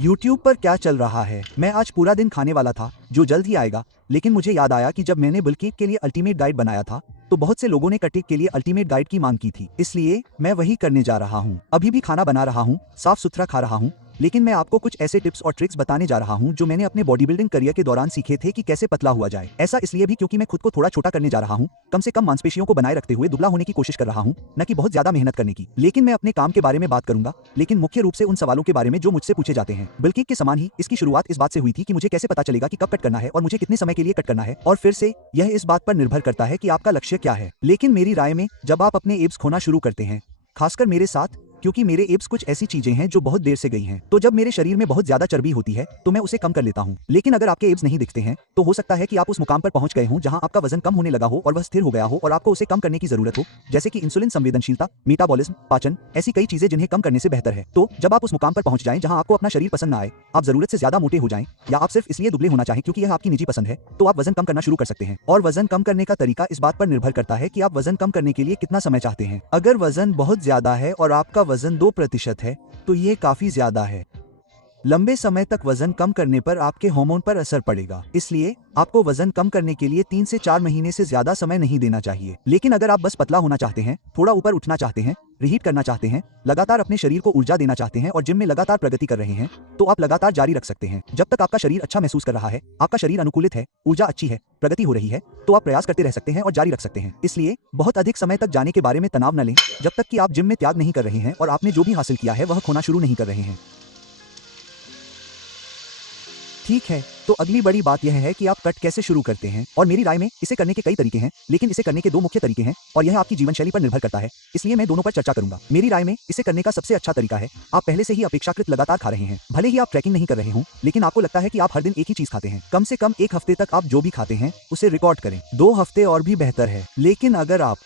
YouTube पर क्या चल रहा है? मैं आज पूरा दिन खाने वाला था, जो जल्द ही आएगा, लेकिन मुझे याद आया कि जब मैंने बुलकेक के लिए अल्टीमेट गाइड बनाया था, तो बहुत से लोगों ने कटकेक के लिए अल्टीमेट गाइड की मांग की थी। इसलिए मैं वही करने जा रहा हूँ। अभी भी खाना बना रहा हूँ, साफ सुथरा खा रहा हूँ, लेकिन मैं आपको कुछ ऐसे टिप्स और ट्रिक्स बताने जा रहा हूँ जो मैंने अपने बॉडी बिल्डिंग करियर के दौरान सीखे थे कि कैसे पतला हुआ जाए। ऐसा इसलिए भी क्योंकि मैं खुद को थोड़ा छोटा करने जा रहा हूँ, कम से कम मांसपेशियों को बनाए रखते हुए दुबला होने की कोशिश कर रहा हूँ, न कि बहुत ज्यादा मेहनत करने की। लेकिन मैं अपने काम के बारे में बात करूंगा, लेकिन मुख्य रूप से उन सवालों के बारे में जो मुझसे पूछे जाते हैं। बुलकेक के समान ही इसकी शुरुआत इस बात से हुई थी कि मुझे कैसे पता चलेगा कि कब कट करना है और मुझे कितने समय के लिए कट करना है, और फिर से यह इस बात पर निर्भर करता है कि आपका लक्ष्य क्या है। लेकिन मेरी राय में जब आप अपने एब्स खोना शुरू करते हैं, खासकर मेरे साथ, क्योंकि मेरे एब्स कुछ ऐसी चीजें हैं जो बहुत देर से गई हैं, तो जब मेरे शरीर में बहुत ज्यादा चर्बी होती है तो मैं उसे कम कर लेता हूं। लेकिन अगर आपके एब्स नहीं दिखते हैं तो हो सकता है कि आप उस मुकाम पर पहुंच गए हों जहां आपका वजन कम होने लगा हो और वह स्थिर हो गया हो और आपको उसे कम करने की जरूरत हो, जैसे कि इंसुलिन संवेदनशीलता, मेटाबॉलिज्म, पाचन, ऐसी कई चीजें जिन्हें कम करने से बेहतर है। तो जब आप उस मुकाम पर पहुंच जाएं जहां आपको अपना शरीर पसंद न आए, आप जरूरत से ज्यादा मोटे हो जाएं, या आप सिर्फ इसलिए दुबले होना चाहें क्योंकि यह आपकी निजी पसंद है, तो आप वजन कम करना शुरू कर सकते हैं। और वजन कम करने का तरीका इस बात पर निर्भर करता है कि आप वजन कम करने के लिए कितना समय चाहते हैं। अगर वजन बहुत ज्यादा है और आपका वजन 2% है, तो ये काफी ज्यादा है। लंबे समय तक वजन कम करने पर आपके हार्मोन पर असर पड़ेगा, इसलिए आपको वजन कम करने के लिए 3 से 4 महीने से ज्यादा समय नहीं देना चाहिए। लेकिन अगर आप बस पतला होना चाहते हैं, थोड़ा ऊपर उठना चाहते हैं, रिहीट करना चाहते हैं, लगातार अपने शरीर को ऊर्जा देना चाहते हैं और जिम में लगातार प्रगति कर रहे हैं, तो आप लगातार जारी रख सकते हैं। जब तक आपका शरीर अच्छा महसूस कर रहा है, आपका शरीर अनुकूलित है, ऊर्जा अच्छी है, प्रगति हो रही है, तो आप प्रयास करते रह सकते हैं और जारी रख सकते हैं। इसलिए बहुत अधिक समय तक जाने के बारे में तनाव न लें, जब तक कि आप जिम में त्याग नहीं कर रहे हैं और आपने जो भी हासिल किया है वह खोना शुरू नहीं कर रहे हैं। ठीक है, तो अगली बड़ी बात यह है कि आप कट कैसे शुरू करते हैं, और मेरी राय में इसे करने के कई तरीके हैं, लेकिन इसे करने के 2 मुख्य तरीके हैं और यह आपकी जीवन शैली पर निर्भर करता है, इसलिए मैं दोनों पर चर्चा करूंगा। मेरी राय में इसे करने का सबसे अच्छा तरीका है, आप पहले से ही अपेक्षाकृत लगातार खा रहे हैं। भले ही आप ट्रैकिंग नहीं कर रहे हों, लेकिन आपको लगता है कि आप हर दिन एक ही चीज खाते हैं। कम से कम 1 हफ्ते तक आप जो भी खाते हैं उसे रिकॉर्ड करें। 2 हफ्ते और भी बेहतर है। लेकिन अगर आप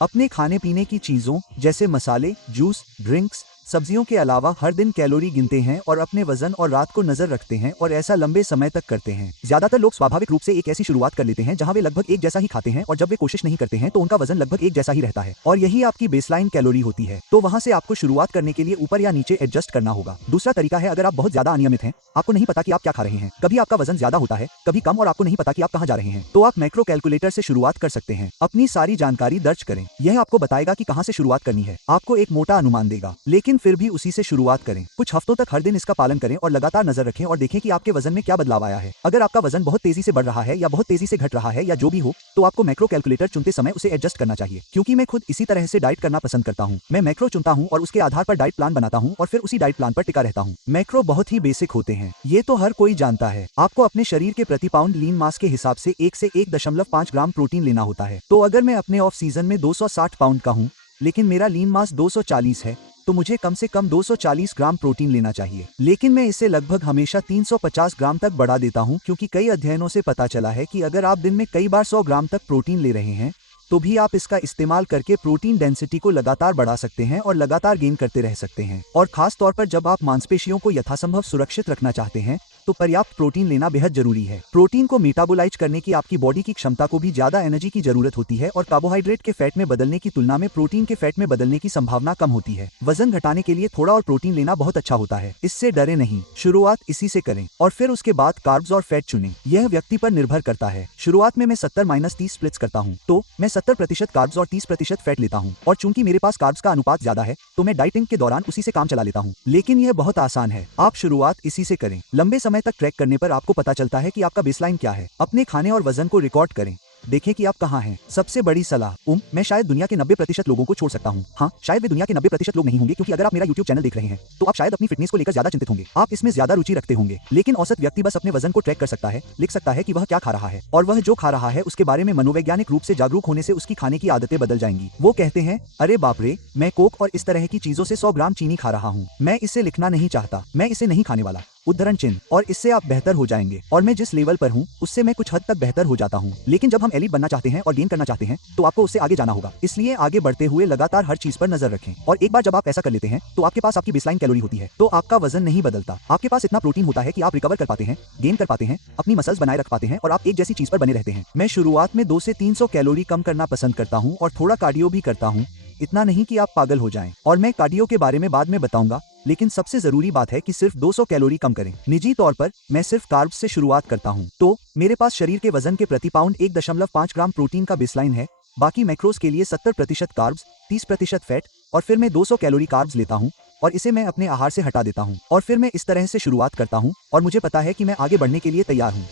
अपने खाने पीने की चीजों जैसे मसाले, जूस, ड्रिंक्स, सब्जियों के अलावा हर दिन कैलोरी गिनते हैं और अपने वजन और रात को नजर रखते हैं और ऐसा लंबे समय तक करते हैं, ज्यादातर लोग स्वाभाविक रूप से एक ऐसी शुरुआत कर लेते हैं जहां वे लगभग एक जैसा ही खाते हैं और जब वे कोशिश नहीं करते हैं तो उनका वजन लगभग एक जैसा ही रहता है और यही आपकी बेसलाइन कैलोरी होती है। तो वहां से आपको शुरुआत करने के लिए ऊपर या नीचे एडजस्ट करना होगा। दूसरा तरीका है, अगर आप बहुत ज्यादा अनियमित हैं, आपको नहीं पता कि आप क्या खा रहे हैं, कभी आपका वजन ज्यादा होता है, कभी कम, और आपको नहीं पता कि आप कहां जा रहे हैं, तो आप मैक्रो कैलकुलेटर से शुरुआत कर सकते हैं। अपनी सारी जानकारी दर्ज करें, यह आपको बताएगा कि कहां से शुरुआत करनी है, आपको एक मोटा अनुमान देगा, लेकिन फिर भी उसी से शुरुआत करें। कुछ हफ्तों तक हर दिन इसका पालन करें और लगातार नजर रखें और देखें कि आपके वजन में क्या बदलाव आया है। अगर आपका वजन बहुत तेजी से बढ़ रहा है या बहुत तेजी से घट रहा है या जो भी हो, तो आपको मैक्रो कैलकुलेटर चुनते समय उसे एडजस्ट करना चाहिए। क्योंकि मैं खुद इसी तरह से डाइट करना पसंद करता हूं, मैं मैक्रो चुनता हूं और उसके आधार पर डाइट प्लान बनाता हूं और फिर उसी डाइट प्लान पर टिका रहता हूं। मैक्रो बहुत ही बेसिक होते हैं, ये तो हर कोई जानता है। आपको अपने शरीर के प्रति पाउंड लीन मास के हिसाब से 1 से 1.5 ग्राम प्रोटीन लेना होता है। तो अगर मैं अपने ऑफ सीजन में 260 पाउंड का हूं, लेकिन मेरा लीन मास 240 है, तो मुझे कम से कम 240 ग्राम प्रोटीन लेना चाहिए। लेकिन मैं इसे लगभग हमेशा 350 ग्राम तक बढ़ा देता हूं, क्योंकि कई अध्ययनों से पता चला है कि अगर आप दिन में कई बार 100 ग्राम तक प्रोटीन ले रहे हैं, तो भी आप इसका इस्तेमाल करके प्रोटीन डेंसिटी को लगातार बढ़ा सकते हैं और लगातार गेन करते रह सकते हैं। और खास तौर पर जब आप मांसपेशियों को यथासंभव सुरक्षित रखना चाहते हैं, तो पर्याप्त प्रोटीन लेना बेहद जरूरी है। प्रोटीन को मेटाबोलाइज करने की आपकी बॉडी की क्षमता को भी ज्यादा एनर्जी की जरूरत होती है और कार्बोहाइड्रेट के फैट में बदलने की तुलना में प्रोटीन के फैट में बदलने की संभावना कम होती है। वजन घटाने के लिए थोड़ा और प्रोटीन लेना बहुत अच्छा होता है, इससे डरे नहीं, शुरुआत इसी से करें और फिर उसके बाद कार्ब्स और फैट चुनें। यह व्यक्ति पर निर्भर करता है। शुरुआत में मैं 70-30 स्प्लिट्स करता हूँ, तो मैं 70% कार्ब्स और 30% फैट लेता हूँ, और चूंकि मेरे पास कार्ब्स का अनुपात ज्यादा है, तो मैं डाइटिंग के दौरान उसी से काम चला लेता हूँ। लेकिन यह बहुत आसान है, आप शुरुआत इसी से करें। लंबे समय तक ट्रैक करने पर आपको पता चलता है कि आपका बेसलाइन क्या है। अपने खाने और वजन को रिकॉर्ड करें, देखें कि आप कहां हैं। सबसे बड़ी सलाह, मैं शायद दुनिया के 90% लोगों को छोड़ सकता हूं। हाँ, शायद वे दुनिया के 90% लोग नहीं होंगे, क्योंकि अगर आप मेरा YouTube चैनल देख रहे हैं, तो आप शायद अपनी फिटनेस को लेकर ज्यादा चिंतित होंगे, आप इसमें ज्यादा रुचि रखते होंगे। लेकिन औसत व्यक्ति बस अपने वजन को ट्रैक कर सकता है, लिख सकता है कि वह क्या खा रहा है, और वह जो खा रहा है उसके बारे में मनोवैज्ञानिक रूप से जागरूक होने से उसकी खाने की आदतें बदल जाएंगी। वो कहते हैं, अरे बाप रे, मैं कोक और इस तरह की चीजों से 100 ग्राम चीनी खा रहा हूँ, मैं इसे लिखना नहीं चाहता, मैं इसे नहीं खाने वाला। उद्धरण चिन्ह, और इससे आप बेहतर हो जाएंगे। और मैं जिस लेवल पर हूँ उससे मैं कुछ हद तक बेहतर हो जाता हूँ। लेकिन जब हम एलीट बनना चाहते हैं और गेन करना चाहते हैं तो आपको उससे आगे जाना होगा। इसलिए आगे बढ़ते हुए लगातार हर चीज पर नजर रखें, और एक बार जब आप ऐसा कर लेते हैं तो आपके पास आपकी बेसलाइन कैलोरी होती है, तो आपका वजन नहीं बदलता। आपके पास इतना प्रोटीन होता है कि आप रिकवर कर पाते हैं, गेन कर पाते हैं, अपनी मसल्स बनाए रख पाते हैं, और आप एक जैसी चीज पर बने रहते हैं। मैं शुरुआत में 2 से 300 कैलोरी कम करना पसंद करता हूँ और थोड़ा कार्डियो भी करता हूँ, इतना नहीं कि आप पागल हो जाएं। और मैं कार्डियो के बारे में बाद में बताऊंगा, लेकिन सबसे जरूरी बात है कि सिर्फ 200 कैलोरी कम करें। निजी तौर पर मैं सिर्फ कार्ब्स से शुरुआत करता हूं, तो मेरे पास शरीर के वजन के प्रति पाउंड 1.5 ग्राम प्रोटीन का बेसलाइन है। बाकी मैक्रोस के लिए 70% कार्ब्स, 30% फैट, और फिर मैं 200 कैलोरी कार्ब्स लेता हूं और इसे मैं अपने आहार से हटा देता हूं। और फिर मैं इस तरह से शुरुआत करता हूं और मुझे पता है कि मैं आगे बढ़ने के लिए तैयार हूं।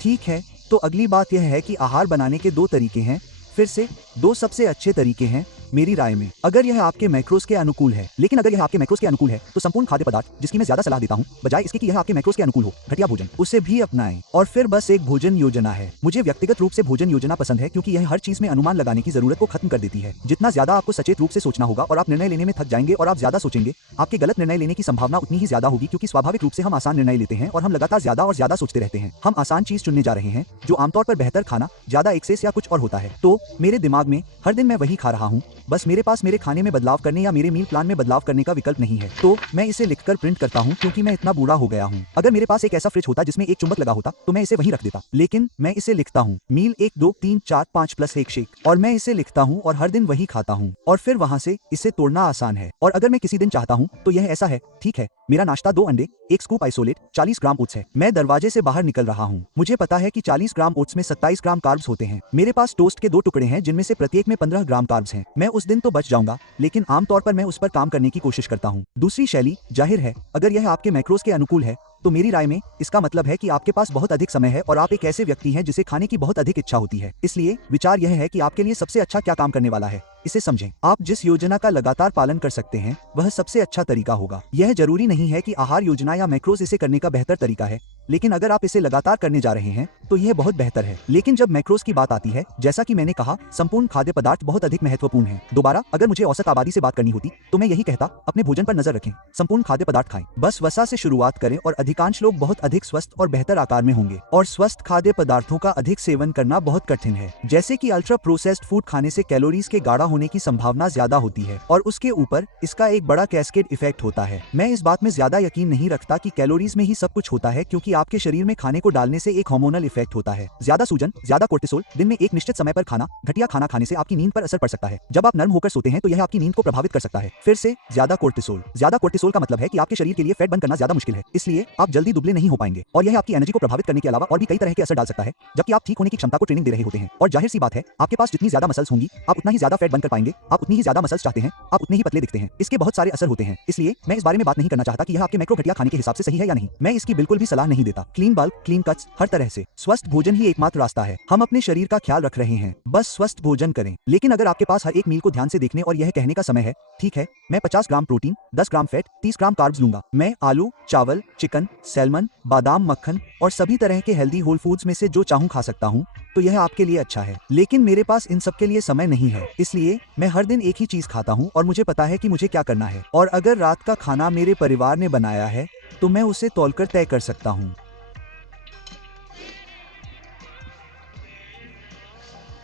ठीक है, तो अगली बात यह है कि आहार बनाने के 2 तरीके हैं। फिर से 2 सबसे अच्छे तरीके हैं मेरी राय में, अगर यह आपके मैक्रोस के अनुकूल है। लेकिन अगर यह आपके मैक्रोस के अनुकूल है तो संपूर्ण खाद्य पदार्थ, जिसकी मैं ज्यादा सलाह देता हूं, बजाय इसके कि यह आपके मैक्रोस के अनुकूल हो, घटिया भोजन, उसे भी अपनाएं। और फिर बस एक भोजन योजना है। मुझे व्यक्तिगत रूप से भोजन योजना पसंद है क्योंकि यह हर चीज में अनुमान लगाने की जरूरत को खत्म कर देती है। जितना ज्यादा आपको सचेत रूप से सोचना होगा और आप निर्णय लेने में थक जाएंगे और आप ज्यादा सोचेंगे, आपके गलत निर्णय लेने की संभावना उतनी ही ज्यादा होगी, क्योंकि स्वाभाविक रूप से हम आसान निर्णय लेते हैं और हम लगातार ज्यादा और ज्यादा सोचते रहते हैं। हम आसान चीज चुनने जा रहे हैं, जो आमतौर पर बेहतर खाना, ज्यादा एक्सेस या कुछ और होता है। तो मेरे दिमाग में हर दिन मैं वही खा रहा हूँ, बस मेरे पास मेरे खाने में बदलाव करने या मेरे मील प्लान में बदलाव करने का विकल्प नहीं है। तो मैं इसे लिखकर प्रिंट करता हूँ क्योंकि मैं इतना बूढ़ा हो गया हूँ। अगर मेरे पास एक ऐसा फ्रिज होता जिसमें एक चुंबक लगा होता तो मैं इसे वहीं रख देता, लेकिन मैं इसे लिखता हूँ, मील 1 2 3 4 5 प्लस 1 शेक, और मैं इसे लिखता हूँ और हर दिन वही खाता हूँ, और फिर वहां से इसे तोड़ना आसान है। और अगर मैं किसी दिन चाहता हूँ तो यह ऐसा है, ठीक है, मेरा नाश्ता 2 अंडे, 1 स्कूप आइसोलेट, 40 ग्राम ओट्स है। मैं दरवाजे से बाहर निकल रहा हूँ, मुझे पता है कि 40 ग्राम ओट्स में 27 ग्राम कार्ब्स होते हैं। मेरे पास टोस्ट के 2 टुकड़े हैं जिनमें से प्रत्येक में 15 ग्राम कार्ब्स हैं। मैं उस दिन तो बच जाऊंगा, लेकिन आमतौर पर मैं उस पर काम करने की कोशिश करता हूँ। दूसरी शैली, जाहिर है, अगर यह आपके मैक्रोस के अनुकूल है तो मेरी राय में इसका मतलब है कि आपके पास बहुत अधिक समय है और आप एक ऐसे व्यक्ति हैं जिसे खाने की बहुत अधिक इच्छा होती है। इसलिए विचार यह है कि आपके लिए सबसे अच्छा क्या काम करने वाला है, इसे समझें। आप जिस योजना का लगातार पालन कर सकते हैं वह सबसे अच्छा तरीका होगा। यह जरूरी नहीं है कि आहार योजना या मैक्रोस इसे करने का बेहतर तरीका है, लेकिन अगर आप इसे लगातार करने जा रहे हैं तो यह बहुत बेहतर है। लेकिन जब मैक्रोस की बात आती है, जैसा कि मैंने कहा, संपूर्ण खाद्य पदार्थ बहुत अधिक महत्वपूर्ण है। दोबारा, अगर मुझे औसत आबादी से बात करनी होती तो मैं यही कहता, अपने भोजन पर नजर रखें, संपूर्ण खाद्य पदार्थ खाएं, बस वसा से शुरुआत करें, और अधिकांश लोग बहुत अधिक स्वस्थ और बेहतर आकार में होंगे। और स्वस्थ खाद्य पदार्थों का अधिक सेवन करना बहुत कठिन है, जैसे कि अल्ट्रा प्रोसेस्ड फूड खाने से कैलोरीज के गाढ़ा होने की संभावना ज्यादा होती है, और उसके ऊपर इसका एक बड़ा कैस्केड इफेक्ट होता है। मैं इस बात में ज्यादा यकीन नहीं रखता कि कैलोरीज में ही सब कुछ होता है, क्योंकि आपके शरीर में खाने को डालने से एक हार्मोनल इफेक्ट होता है। ज्यादा सूजन, ज्यादा कोर्टिसोल, दिन में एक निश्चित समय पर खाना, घटिया खाना खाने से आपकी नींद पर असर पड़ सकता है। जब आप नर्म होकर सोते हैं तो यह आपकी नींद को प्रभावित कर सकता है। फिर से ज्यादा कोर्टिसोल का मतलब है कि आपके शरीर के लिए फैट बर्न करना ज्यादा मुश्किल है, इसलिए आप जल्दी दुबले नहीं हो पाएंगे, और यह आपकी एनर्जी को प्रभावित करने के अलावा और भी कई तरह के असर डाल सकता है, जबकि आप ठीक होने की क्षमता को ट्रेनिंग दे रहे होते हैं। और जाहिर सी बात है, आपके पास जितनी ज्यादा मसल्स होंगी, आप उतना ही ज्यादा फैट बर्न कर पाएंगे। आप उतनी ही ज्यादा मसल्स चाहते हैं, आप उतने ही पतले दिखते हैं। इसके बहुत सारे असर होते हैं, इसलिए मैं इस बारे में बात नहीं करना चाहता कि यह आपके मैक्रो घटिया खाने के हिसाब से सही है या नहीं। मैं इसकी बिल्कुल भी सलाह नहीं देता। क्लीन बल्क, क्लीन कट्स, हर तरह से स्वस्थ भोजन ही एकमात्र रास्ता है। हम अपने शरीर का ख्याल रख रहे हैं, बस स्वस्थ भोजन करें। लेकिन अगर आपके पास हर एक मील को ध्यान से देखने और यह कहने का समय है, ठीक है, मैं 50 ग्राम प्रोटीन, 10 ग्राम फैट, 30 ग्राम कार्ब्स लूंगा, मैं आलू, चावल, चिकन, सैल्मन, बादाम, मक्खन और सभी तरह के हेल्दी होल फूड्स में से जो चाहूं खा सकता हूं, तो यह आपके लिए अच्छा है। लेकिन मेरे पास इन सब के लिए समय नहीं है, इसलिए मैं हर दिन एक ही चीज खाता हूं और मुझे पता है कि मुझे क्या करना है। और अगर रात का खाना मेरे परिवार ने बनाया है तो मैं उसे तौलकर तय कर सकता हूं।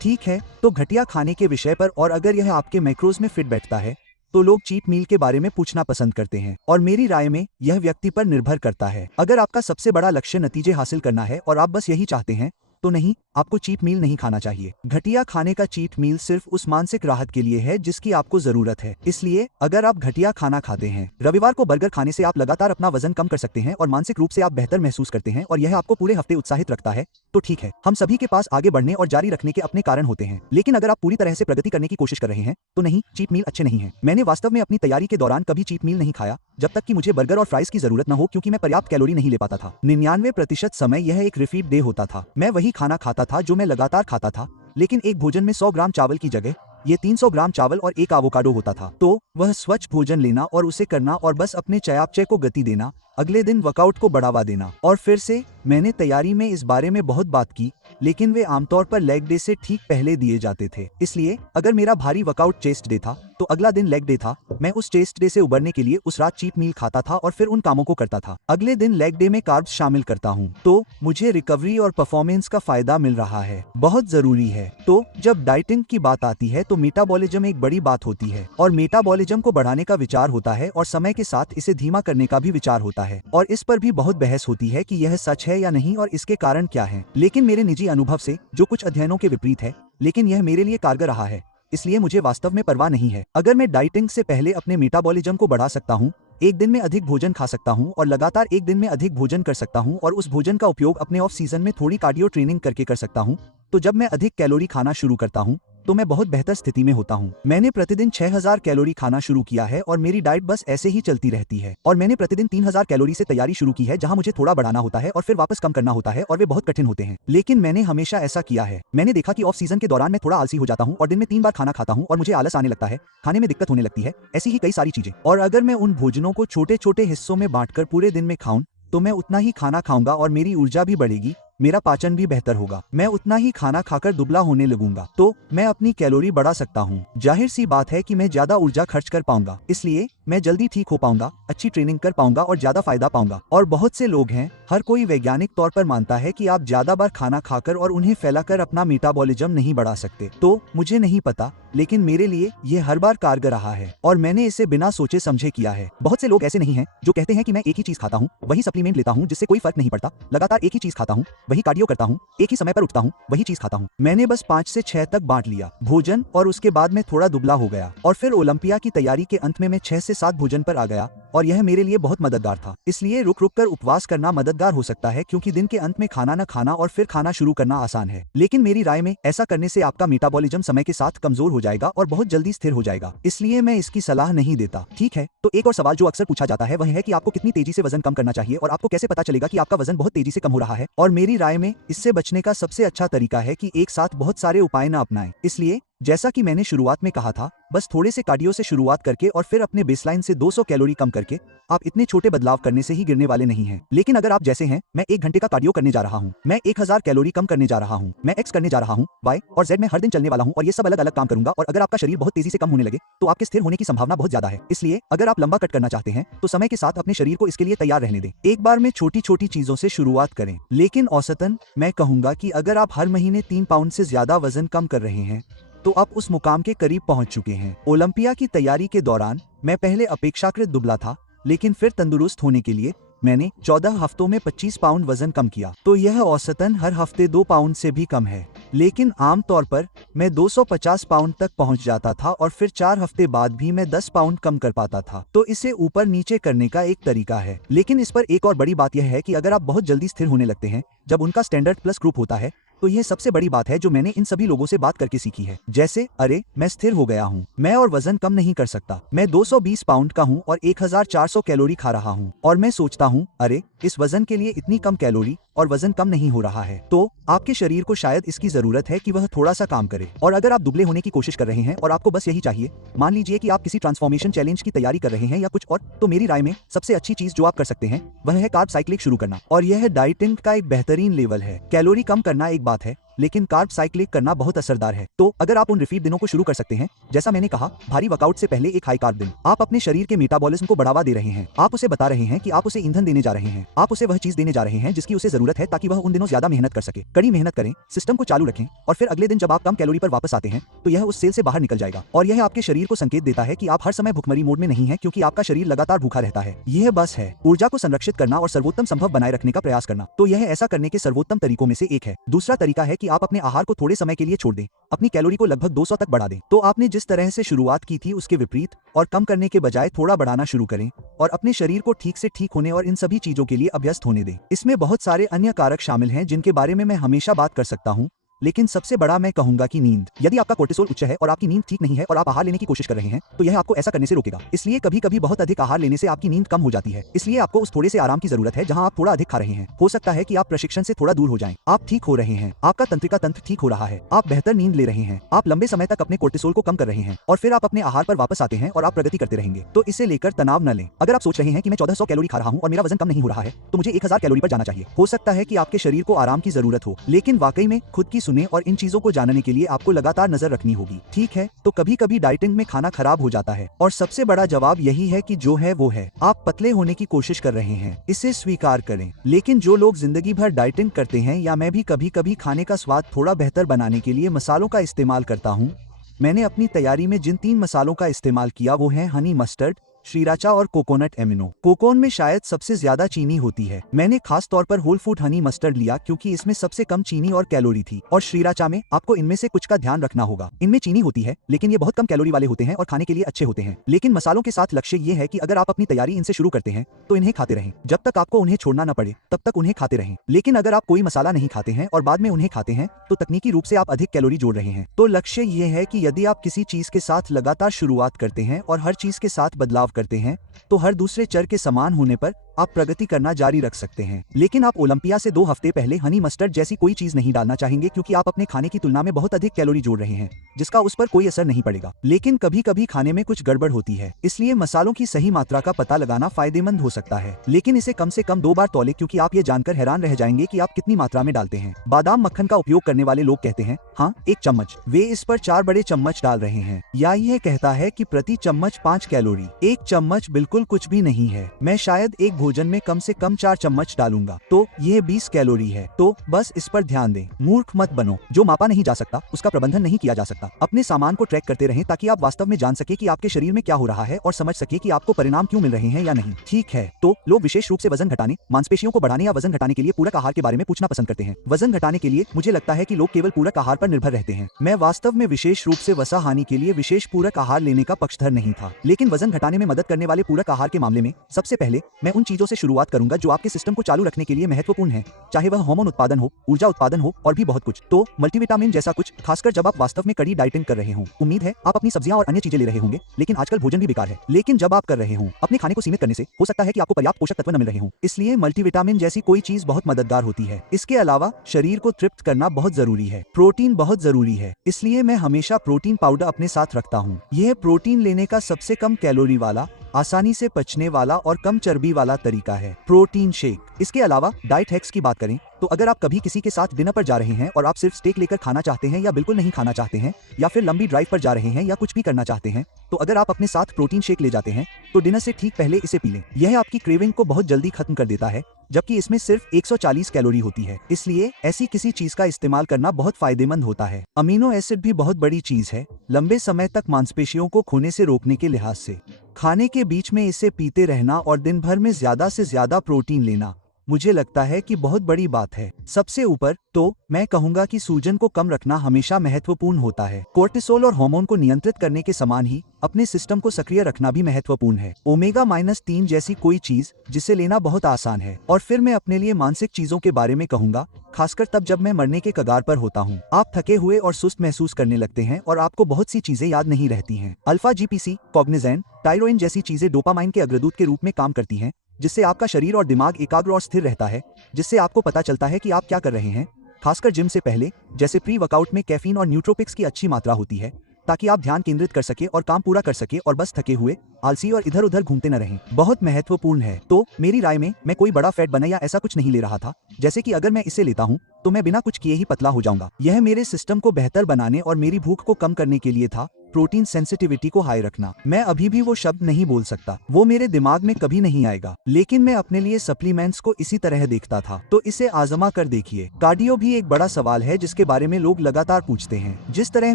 ठीक है, तो घटिया खाने के विषय पर, और अगर यह आपके मैक्रोज में फिट बैठता है, तो लोग चीट मील के बारे में पूछना पसंद करते हैं। और मेरी राय में यह व्यक्ति पर निर्भर करता है। अगर आपका सबसे बड़ा लक्ष्य नतीजे हासिल करना है और आप बस यही चाहते हैं, तो नहीं, आपको चीट मील नहीं खाना चाहिए। घटिया खाने का चीट मील सिर्फ उस मानसिक राहत के लिए है जिसकी आपको जरूरत है। इसलिए अगर आप घटिया खाना खाते हैं, रविवार को बर्गर खाने से आप लगातार अपना वजन कम कर सकते हैं और मानसिक रूप से आप बेहतर महसूस करते हैं और यह आपको पूरे हफ्ते उत्साहित रखता है, तो ठीक है। हम सभी के पास आगे बढ़ने और जारी रखने के अपने कारण होते हैं, लेकिन अगर आप पूरी तरह से प्रगति करने की कोशिश कर रहे हैं, तो नहीं, चीट मील अच्छे नहीं है। मैंने वास्तव में अपनी तैयारी के दौरान कभी चीट मील नहीं खाया जब तक कि मुझे बर्गर और फ्राइज की जरूरत न हो, क्योंकि मैं पर्याप्त कैलोरी नहीं ले पाता था। 99% समय यह एक रिफीड डे होता था। मैं वही खाना खाता था जो मैं लगातार खाता था, लेकिन एक भोजन में 100 ग्राम चावल की जगह ये 300 ग्राम चावल और एक एवोकाडो होता था। तो वह स्वच्छ भोजन लेना और उसे करना और बस अपने चयापचय को गति देना, अगले दिन वर्कआउट को बढ़ावा देना। और फिर से मैंने तैयारी में इस बारे में बहुत बात की, लेकिन वे आमतौर पर लेग डे से ठीक पहले दिए जाते थे। इसलिए अगर मेरा भारी वर्कआउट चेस्ट डे था तो अगला दिन लेग डे था। मैं उस चेस्ट डे से उबरने के लिए उस रात चीट मील खाता था और फिर उन कामों को करता था। अगले दिन लेग डे में कार्ब्स शामिल करता हूँ, तो मुझे रिकवरी और परफॉर्मेंस का फायदा मिल रहा है, बहुत जरूरी है। तो जब डाइटिंग की बात आती है तो मेटाबॉलिज्म एक बड़ी बात होती है, और मेटाबॉलिज्म को बढ़ाने का विचार होता है और समय के साथ इसे धीमा करने का भी विचार होता है, और इस पर भी बहुत बहस होती है कि यह सच है या नहीं और इसके कारण क्या है। लेकिन मेरे निजी अनुभव से, जो कुछ अध्ययनों के विपरीत है, लेकिन यह मेरे लिए कारगर रहा है, इसलिए मुझे वास्तव में परवाह नहीं है। अगर मैं डाइटिंग से पहले अपने मेटाबॉलिज्म को बढ़ा सकता हूँ, एक दिन में अधिक भोजन खा सकता हूँ और लगातार एक दिन में अधिक भोजन कर सकता हूँ, और उस भोजन का उपयोग अपने ऑफ सीजन में थोड़ी कार्डियो ट्रेनिंग करके कर सकता हूँ, तो जब मैं अधिक कैलोरी खाना शुरू करता हूँ तो मैं बहुत बेहतर स्थिति में होता हूँ। मैंने प्रतिदिन 6000 कैलोरी खाना शुरू किया है और मेरी डाइट बस ऐसे ही चलती रहती है। और मैंने प्रतिदिन 3000 कैलोरी से तैयारी शुरू की है, जहाँ मुझे थोड़ा बढ़ाना होता है और फिर वापस कम करना होता है, और वे बहुत कठिन होते हैं, लेकिन मैंने हमेशा ऐसा किया है। मैंने देखा कि ऑफ सीजन के दौरान मैं थोड़ा आलसी हो जाता हूँ और दिन में 3 बार खाना खाता हूँ और मुझे आलस आने लगता है, खाने में दिक्कत होने लगती है, ऐसी ही कई सारी चीजें। और अगर मैं उन भोजनों को छोटे छोटे हिस्सों में बांटकर पूरे दिन में खाऊं तो मैं उतना ही खाना खाऊंगा और मेरी ऊर्जा भी बढ़ेगी, मेरा पाचन भी बेहतर होगा। मैं उतना ही खाना खाकर दुबला होने लगूंगा, तो मैं अपनी कैलोरी बढ़ा सकता हूँ। जाहिर सी बात है कि मैं ज्यादा ऊर्जा खर्च कर पाऊंगा, इसलिए मैं जल्दी ठीक हो पाऊंगा, अच्छी ट्रेनिंग कर पाऊंगा और ज्यादा फायदा पाऊंगा। और बहुत से लोग हैं, हर कोई वैज्ञानिक तौर पर मानता है कि आप ज्यादा बार खाना खाकर और उन्हें फैलाकर अपना मेटाबॉलिज्म नहीं बढ़ा सकते। तो मुझे नहीं पता, लेकिन मेरे लिए यह हर बार कारगर रहा है और मैंने इसे बिना सोचे समझे किया है। बहुत से लोग ऐसे नहीं हैं जो कहते हैं कि मैं एक ही चीज खाता हूँ, वही सप्लीमेंट लेता हूँ जिससे कोई फर्क नहीं पड़ता, लगातार एक ही चीज खाता हूँ, वही कार्डियो करता हूँ, एक ही समय पर उठता हूँ, वही चीज खाता हूँ। मैंने बस 5 से 6 तक बांट लिया भोजन, और उसके बाद मैं थोड़ा दुबला हो गया, और फिर ओलंपिया की तैयारी के अंत में मैं 6 से 7 भोजन पर आ गया, और यह मेरे लिए बहुत मददगार था। इसलिए रुक रुक कर उपवास करना मददगार हो सकता है, क्योंकि दिन के अंत में खाना न खाना और फिर खाना शुरू करना आसान है। लेकिन मेरी राय में ऐसा करने से आपका मेटाबॉलिज्म समय के साथ कमजोर हो जाएगा और बहुत जल्दी स्थिर हो जाएगा, इसलिए मैं इसकी सलाह नहीं देता। ठीक है, तो एक और सवाल जो अक्सर पूछा जाता है वह है कि आपको कितनी तेजी से वजन कम करना चाहिए और आपको कैसे पता चलेगा कि आपका वजन बहुत तेजी से कम हो रहा है। और मेरी राय में इससे बचने का सबसे अच्छा तरीका है कि एक साथ बहुत सारे उपाय न अपनाएं। इसलिए जैसा कि मैंने शुरुआत में कहा था, बस थोड़े से कार्डियो से शुरुआत करके और फिर अपने बेसलाइन से 200 कैलोरी कम करके आप इतने छोटे बदलाव करने से ही गिरने वाले नहीं हैं। लेकिन अगर आप जैसे हैं, मैं 1 घंटे का कार्डियो करने जा रहा हूँ, मैं 1000 कैलोरी कम करने जा रहा हूँ, मैं एक्स करने जा रहा हूँ, वाई और जेड में हर दिन चलने वाला हूँ, और ये सब अलग अलग काम करूंगा, और अगर आपका शरीर बहुत तेजी से कम होने लगे तो आपके स्थिर होने की संभावना बहुत ज्यादा है। इसलिए अगर आप लंबा कट करना चाहते हैं तो समय के साथ अपने शरीर को इसके लिए तैयार रहने दें। एक बार में छोटी छोटी चीजों से शुरुआत करें, लेकिन औसतन मैं कहूंगा कि अगर आप हर महीने 3 पाउंड से ज्यादा वजन कम कर रहे हैं तो आप उस मुकाम के करीब पहुंच चुके हैं। ओलंपिया की तैयारी के दौरान मैं पहले अपेक्षाकृत दुबला था, लेकिन फिर तंदुरुस्त होने के लिए मैंने 14 हफ्तों में 25 पाउंड वजन कम किया, तो यह औसतन हर हफ्ते 2 पाउंड से भी कम है। लेकिन आमतौर पर मैं 250 पाउंड तक पहुंच जाता था और फिर 4 हफ्ते बाद भी मैं 10 पाउंड कम कर पाता था। तो इसे ऊपर नीचे करने का एक तरीका है। लेकिन इस पर एक और बड़ी बात यह है कि अगर आप बहुत जल्दी स्थिर होने लगते हैं, जब उनका स्टैंडर्ड प्लस ग्रुप होता है, तो यह सबसे बड़ी बात है जो मैंने इन सभी लोगों से बात करके सीखी है। जैसे, अरे मैं स्थिर हो गया हूँ, मैं और वजन कम नहीं कर सकता, मैं 220 पाउंड का हूँ और 1400 कैलोरी खा रहा हूँ, और मैं सोचता हूँ अरे इस वजन के लिए इतनी कम कैलोरी और वजन कम नहीं हो रहा है। तो आपके शरीर को शायद इसकी जरूरत है कि वह थोड़ा सा काम करे। और अगर आप दुबले होने की कोशिश कर रहे हैं और आपको बस यही चाहिए, मान लीजिए कि आप किसी ट्रांसफॉर्मेशन चैलेंज की तैयारी कर रहे हैं या कुछ और, तो मेरी राय में सबसे अच्छी चीज जो आप कर सकते हैं वह है कार्ब साइक्लिंग शुरू करना। और यह डाइटिंग का एक बेहतरीन लेवल है। कैलोरी कम करना एक बात है, लेकिन कार्ब साइक्लिंग करना बहुत असरदार है। तो अगर आप उन रिफीड दिनों को शुरू कर सकते हैं, जैसा मैंने कहा, भारी वर्कआउट से पहले एक हाई कार्ब दिन, आप अपने शरीर के मेटाबॉलिज्म को बढ़ावा दे रहे हैं, आप उसे बता रहे हैं कि आप उसे ईंधन देने जा रहे हैं, आप उसे वह चीज देने जा रहे हैं जिसकी उसे जरूरत है ताकि वह उन दिनों ज्यादा मेहनत कर सके। कड़ी मेहनत करें, सिस्टम को चालू रखें, और फिर अगले दिन जब आप कम कैलोरी पर वापस आते हैं तो यह उस सेल से बाहर निकल जाएगा, और यह आपके शरीर को संकेत देता है कि आप हर समय भुखमरी मोड में नहीं है, क्योंकि आपका शरीर लगातार भूखा रहता है। यह बस है ऊर्जा को संरक्षित करना और सर्वोत्तम संभव बनाए रखने का प्रयास करना। तो यह ऐसा करने के सर्वोत्तम तरीकों में से एक है। दूसरा तरीका है कि आप अपने आहार को थोड़े समय के लिए छोड़ दें, अपनी कैलोरी को लगभग 200 तक बढ़ा दें। तो आपने जिस तरह से शुरुआत की थी उसके विपरीत, और कम करने के बजाय थोड़ा बढ़ाना शुरू करें, और अपने शरीर को ठीक से ठीक होने और इन सभी चीजों के लिए अभ्यस्त होने दें। इसमें बहुत सारे अन्य कारक शामिल हैं जिनके बारे में मैं हमेशा बात कर सकता हूँ, लेकिन सबसे बड़ा मैं कहूंगा कि नींद। यदि आपका कोर्टिसोल उच्च है और आपकी नींद ठीक नहीं है और आप आहार लेने की कोशिश कर रहे हैं, तो यह आपको ऐसा करने से रोकेगा। इसलिए कभी कभी बहुत अधिक आहार लेने से आपकी नींद कम हो जाती है। इसलिए आपको उस थोड़े से आराम की जरूरत है जहां आप थोड़ा अधिक खा रहे हैं। हो सकता है कि आप प्रशिक्षण से थोड़ा दूर हो जाएं। आप ठीक हो रहे हैं, आपका तंत्रिका तंत्र ठीक हो रहा है, आप बेहतर नींद ले रहे हैं, आप लंबे समय तक अपने कोर्टिसोल को कम कर रहे हैं और फिर आप अपने आहार पर वापस आते हैं और आप प्रगति करते रहेंगे। तो इसे लेकर तनाव न लें। अगर आप सोच रहे हैं कि मैं 1400 कैलोरी खा रहा हूं और मेरा वजन कम नहीं हो रहा है, तो मुझे 1000 कैलोरी पर जाना चाहिए। हो सकता है कि आपके शरीर को आराम की जरूरत हो, लेकिन वाकई में खुद की सुने और इन चीजों को जानने के लिए आपको लगातार नजर रखनी होगी। ठीक है, तो कभी कभी डाइटिंग में खाना खराब हो जाता है और सबसे बड़ा जवाब यही है कि जो है वो है। आप पतले होने की कोशिश कर रहे हैं, इसे स्वीकार करें। लेकिन जो लोग जिंदगी भर डाइटिंग करते हैं, या मैं भी कभी कभी खाने का स्वाद थोड़ा बेहतर बनाने के लिए मसालों का इस्तेमाल करता हूँ। मैंने अपनी तैयारी में जिन 3 मसालों का इस्तेमाल किया वो है हनी मस्टर्ड, श्रीराचा और कोकोनट एमिनो। कोकोन में शायद सबसे ज्यादा चीनी होती है। मैंने खास तौर पर होल फूड हनी मस्टर्ड लिया क्योंकि इसमें सबसे कम चीनी और कैलोरी थी। और श्रीराचा में आपको इनमें से कुछ का ध्यान रखना होगा। इनमें चीनी होती है, लेकिन ये बहुत कम कैलोरी वाले होते हैं और खाने के लिए अच्छे होते हैं। लेकिन मसालों के साथ लक्ष्य ये है कि अगर आप अपनी तैयारी इनसे शुरू करते हैं तो इन्हें खाते रहें। जब तक आपको उन्हें छोड़ना न पड़े तब तक उन्हें खाते रहें। लेकिन अगर आप कोई मसाला नहीं खाते हैं और बाद में उन्हें खाते हैं, तो तकनीकी रूप से आप अधिक कैलोरी जोड़ रहे हैं। तो लक्ष्य ये है कि यदि आप किसी चीज के साथ लगातार शुरुआत करते हैं और हर चीज के साथ बदलाव करते हैं, तो हर दूसरे चर के समान होने पर आप प्रगति करना जारी रख सकते हैं। लेकिन आप ओलंपिया से 2 हफ्ते पहले हनी मस्टर्ड जैसी कोई चीज नहीं डालना चाहेंगे क्योंकि आप अपने खाने की तुलना में बहुत अधिक कैलोरी जोड़ रहे हैं, जिसका उस पर कोई असर नहीं पड़ेगा। लेकिन कभी कभी खाने में कुछ गड़बड़ होती है, इसलिए मसालों की सही मात्रा का पता लगाना फायदेमंद हो सकता है। लेकिन इसे कम से कम 2 बार तौलें क्योंकि आप ये जानकर हैरान रह जाएंगे कि आप कितनी मात्रा में डालते हैं। बादाम मक्खन का उपयोग करने वाले लोग कहते हैं, हाँ 1 चम्मच। वे इस पर 4 बड़े चम्मच डाल रहे हैं। या यह कहता है कि प्रति चम्मच 5 कैलोरी। 1 चम्मच बिल्कुल कुछ भी नहीं है। मैं शायद एक भोजन में कम से कम 4 चम्मच डालूंगा, तो यह 20 कैलोरी है। तो बस इस पर ध्यान दें। मूर्ख मत बनो। जो मापा नहीं जा सकता उसका प्रबंधन नहीं किया जा सकता। अपने सामान को ट्रैक करते रहें ताकि आप वास्तव में जान सके कि आपके शरीर में क्या हो रहा है और समझ सके कि आपको परिणाम क्यों मिल रहे हैं या नहीं। ठीक है, तो लोग विशेष रूप से वजन घटाने, मांसपेशियों को बढ़ाने या वजन घटाने के लिए पूरक आहार के बारे में पूछना पसंद करते हैं। वजन घटाने के लिए मुझे लगता है कि लोग केवल पूरक आहार पर निर्भर रहते हैं। मैं वास्तव में विशेष रूप से वसा हानि के लिए विशेष पूरक आहार लेने का पक्षधर नहीं था। लेकिन वजन घटाने में मदद करने वाले पूरक आहार के मामले में सबसे पहले मैं उन चीजों से शुरुआत करूंगा जो आपके सिस्टम को चालू रखने के लिए महत्वपूर्ण है, चाहे वह हार्मोन उत्पादन हो, ऊर्जा उत्पादन हो और भी बहुत कुछ। तो मल्टीविटामिन जैसा कुछ, खासकर जब आप वास्तव में कड़ी डाइटिंग कर रहे हों। उम्मीद है आप अपनी सब्जियां और अन्य चीजें ले रहे होंगे, लेकिन आजकल भोजन भी बेकार है। लेकिन जब आप कर रहे हों, अपने खाने को सीमित करने से हो सकता है कि आपको पर्याप्त पोषक तत्व न मिल रहे हों। इसलिए मल्टीविटामिन जैसी कोई चीज बहुत मददगार होती है। इसके अलावा शरीर को तृप्त करना बहुत जरूरी है। प्रोटीन बहुत जरूरी है, इसलिए मैं हमेशा प्रोटीन पाउडर अपने साथ रखता हूँ। यह प्रोटीन लेने का सबसे कम कैलोरी वाला, आसानी से पचने वाला और कम चर्बी वाला तरीका है। Protein shake. इसके अलावा डाइट हैक्स की बात करें तो अगर आप कभी किसी के साथ डिनर पर जा रहे हैं और आप सिर्फ स्टेक लेकर खाना चाहते हैं या बिल्कुल नहीं खाना चाहते हैं, या फिर लंबी ड्राइव पर जा रहे हैं या कुछ भी करना चाहते हैं, तो अगर आप अपने साथ प्रोटीन शेक ले जाते हैं तो डिनर से ठीक पहले इसे पी लें। यह आपकी क्रेविंग को बहुत जल्दी खत्म कर देता है, जबकि इसमें सिर्फ 140 कैलोरी होती है। इसलिए ऐसी किसी चीज का इस्तेमाल करना बहुत फायदेमंद होता है। अमीनो एसिड भी बहुत बड़ी चीज है, लंबे समय तक मांसपेशियों को खोने से रोकने के लिहाज से। खाने के बीच में इसे पीते रहना और दिन भर में ज्यादा से ज्यादा प्रोटीन लेना मुझे लगता है कि बहुत बड़ी बात है। सबसे ऊपर तो मैं कहूंगा कि सूजन को कम रखना हमेशा महत्वपूर्ण होता है। कोर्टिसोल और हार्मोन को नियंत्रित करने के समान ही अपने सिस्टम को सक्रिय रखना भी महत्वपूर्ण है। ओमेगा-3 जैसी कोई चीज जिसे लेना बहुत आसान है। और फिर मैं अपने लिए मानसिक चीजों के बारे में कहूंगा, खासकर तब जब मैं मरने के कगार पर होता हूँ। आप थके हुए और सुस्त महसूस करने लगते हैं और आपको बहुत सी चीजें याद नहीं रहती हैं। अल्फा जीपीसी, कॉग्निजेन, टायरोइन जैसी चीजें डोपामाइन के अग्रदूत के रूप में काम करती हैं, जिससे आपका शरीर और दिमाग एकाग्र और स्थिर रहता है, जिससे आपको पता चलता है कि आप क्या कर रहे हैं। खासकर जिम से पहले, जैसे प्री वर्कआउट में कैफीन और न्यूट्रोपिक्स की अच्छी मात्रा होती है, ताकि आप ध्यान केंद्रित कर सके और काम पूरा कर सके और बस थके हुए, आलसी और इधर उधर घूमते न रहें। बहुत महत्वपूर्ण है। तो मेरी राय में मैं कोई बड़ा फैट बना या ऐसा कुछ नहीं ले रहा था, जैसे कि अगर मैं इसे लेता हूँ तो मैं बिना कुछ किए ही पतला हो जाऊंगा। यह मेरे सिस्टम को बेहतर बनाने और मेरी भूख को कम करने के लिए था। प्रोटीन सेंसिटिविटी को हाई रखना। मैं अभी भी वो शब्द नहीं बोल सकता, वो मेरे दिमाग में कभी नहीं आएगा, लेकिन मैं अपने लिए सप्लीमेंट्स को इसी तरह देखता था। तो इसे आजमा कर देखिए। कार्डियो भी एक बड़ा सवाल है जिसके बारे में लोग लगातार पूछते हैं। जिस तरह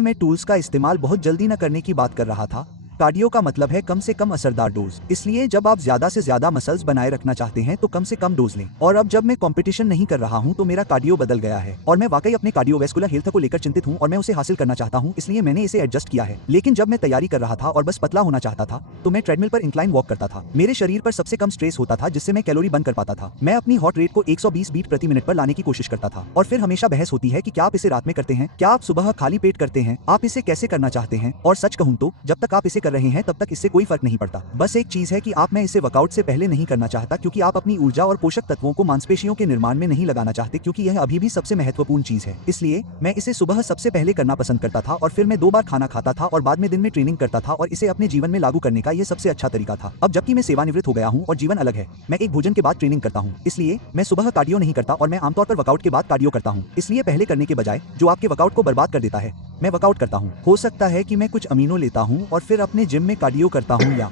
मैं टूल्स का इस्तेमाल बहुत जल्दी न करने की बात कर रहा था, कार्डियो का मतलब है कम से कम असरदार डोज, इसलिए जब आप ज्यादा से ज्यादा मसल्स बनाए रखना चाहते हैं तो कम से कम डोज लें। और अब जब मैं कंपटीशन नहीं कर रहा हूं तो मेरा कार्डियो बदल गया है और मैं वाकई अपने कार्डियोवैस्कुलर हेल्थ को लेकर चिंतित हूं और मैं उसे हासिल करना चाहता हूं, इसलिए मैंने इसे एडजस्ट किया है। लेकिन जब मैं तैयारी कर रहा था और बस पतला होना चाहता था तो मैं ट्रेडमिल पर इंक्लाइन वॉक करता था। मेरे शरीर पर सबसे कम स्ट्रेस होता था जिससे मैं कैलोरी बर्न कर पाता था। मैं अपनी हार्ट रेट को 120 बीट प्रति मिनट पर लाने की कोशिश करता था। और फिर हमेशा बहस होती है कि क्या आप इसे रात में करते हैं, क्या आप सुबह खाली पेट करते हैं, आप इसे कैसे करना चाहते हैं। और सच कहूं तो जब तक आप इसे कर रहे हैं तब तक इससे कोई फर्क नहीं पड़ता। बस एक चीज है कि आप मैं इसे वर्कआउट से पहले नहीं करना चाहता, क्योंकि आप अपनी ऊर्जा और पोषक तत्वों को मांसपेशियों के निर्माण में नहीं लगाना चाहते, क्योंकि यह अभी भी सबसे महत्वपूर्ण चीज है। इसलिए मैं इसे सुबह सबसे पहले करना पसंद करता था और फिर मैं 2 बार खाना खाता था और बाद में दिन में ट्रेनिंग करता था और इसे अपने जीवन में लागू करने का यह सबसे अच्छा तरीका था। अब जबकि मैं सेवानिवृत्त हो गया हूं और जीवन अलग है, मैं एक भोजन के बाद ट्रेनिंग करता हूं, इसलिए मैं सुबह कार्डियो नहीं करता और मैं आमतौर पर वर्कआउट के बाद कार्डियो करता हूं। इसलिए पहले करने के बजाय जो आपके वर्कआउट को बर्बाद कर देता है, मैं वर्कआउट करता हूं। हो सकता है कि मैं कुछ अमीनो लेता हूं और फिर अपने जिम में कार्डियो करता हूं, या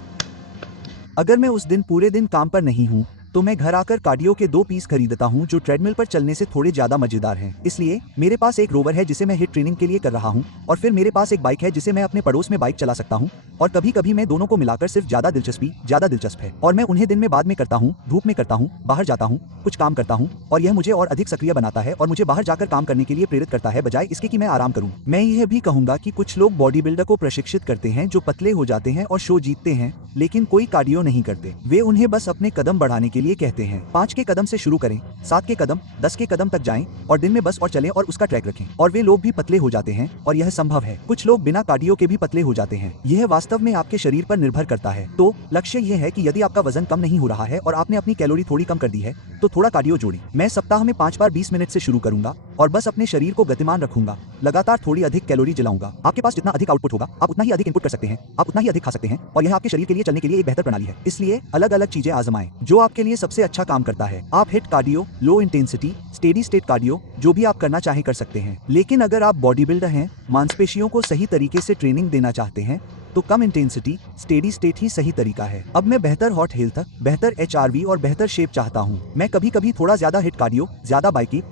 अगर मैं उस दिन पूरे दिन काम पर नहीं हूं तो मैं घर आकर कार्डियो के 2 पीस खरीदता हूं जो ट्रेडमिल पर चलने से थोड़े ज्यादा मजेदार हैं। इसलिए मेरे पास एक रोवर है जिसे मैं हिट ट्रेनिंग के लिए कर रहा हूं और फिर मेरे पास एक बाइक है जिसे मैं अपने पड़ोस में बाइक चला सकता हूं, और कभी कभी मैं दोनों को मिलाकर सिर्फ ज्यादा दिलचस्प है। और मैं उन्हें दिन में बाद में करता हूं, धूप में करता हूं, बाहर जाता हूं, कुछ काम करता हूं, और यह मुझे और अधिक सक्रिय बनाता है और मुझे बाहर जाकर काम करने के लिए प्रेरित करता है बजाय इसके कि मैं आराम करूं। मैं यह भी कहूंगा कि कुछ लोग बॉडी बिल्डर को प्रशिक्षित करते हैं जो पतले हो जाते हैं और शो जीतते हैं, लेकिन कोई कार्डियो नहीं करते। वे उन्हें बस अपने कदम बढ़ाने के लिए कहते हैं। 5 के कदम से शुरू करें, 7 के कदम, 10 के कदम तक जाएं और दिन में बस और चलें और उसका ट्रैक रखें। और वे लोग भी पतले हो जाते हैं और यह संभव है। कुछ लोग बिना कार्डियो के भी पतले हो जाते हैं। यह वास्तव में आपके शरीर पर निर्भर करता है। तो लक्ष्य यह है कि यदि आपका वजन कम नहीं हो रहा है और आपने अपनी कैलोरी थोड़ी कम कर दी है तो थोड़ा कार्डियो जोड़ें। मैं सप्ताह में 5 बार 20 मिनट से शुरू करूंगा और बस अपने शरीर को गतिमान रखूंगा, लगातार थोड़ी अधिक कैलोरी जलाऊंगा। आपके पास जितना अधिक आउटपुट होगा आप उतना ही अधिक इनपुट कर सकते हैं, आप उतना ही अधिक खा सकते हैं, और यह आपके शरीर के लिए चलने के लिए एक बेहतर प्रणाली है। इसलिए अलग अलग चीजें आजमाएं जो आपके लिए सबसे अच्छा काम करता है। आप hit cardio, low intensity, steady state cardio, जो भी आप करना चाहें कर सकते हैं। लेकिन अगर आप बॉडी बिल्डर हैं, मांसपेशियों को सही तरीके से ट्रेनिंग देना चाहते हैं, तो कम इंटेंसिटी स्टेडी स्टेट ही सही तरीका है। अब मैं बेहतर हॉट हेल्थ, बेहतर एचआरवी और बेहतर शेप चाहता हूँ। मैं कभी कभी थोड़ा ज्यादा हिट कार्डियो, ज्यादा बाइकिंग,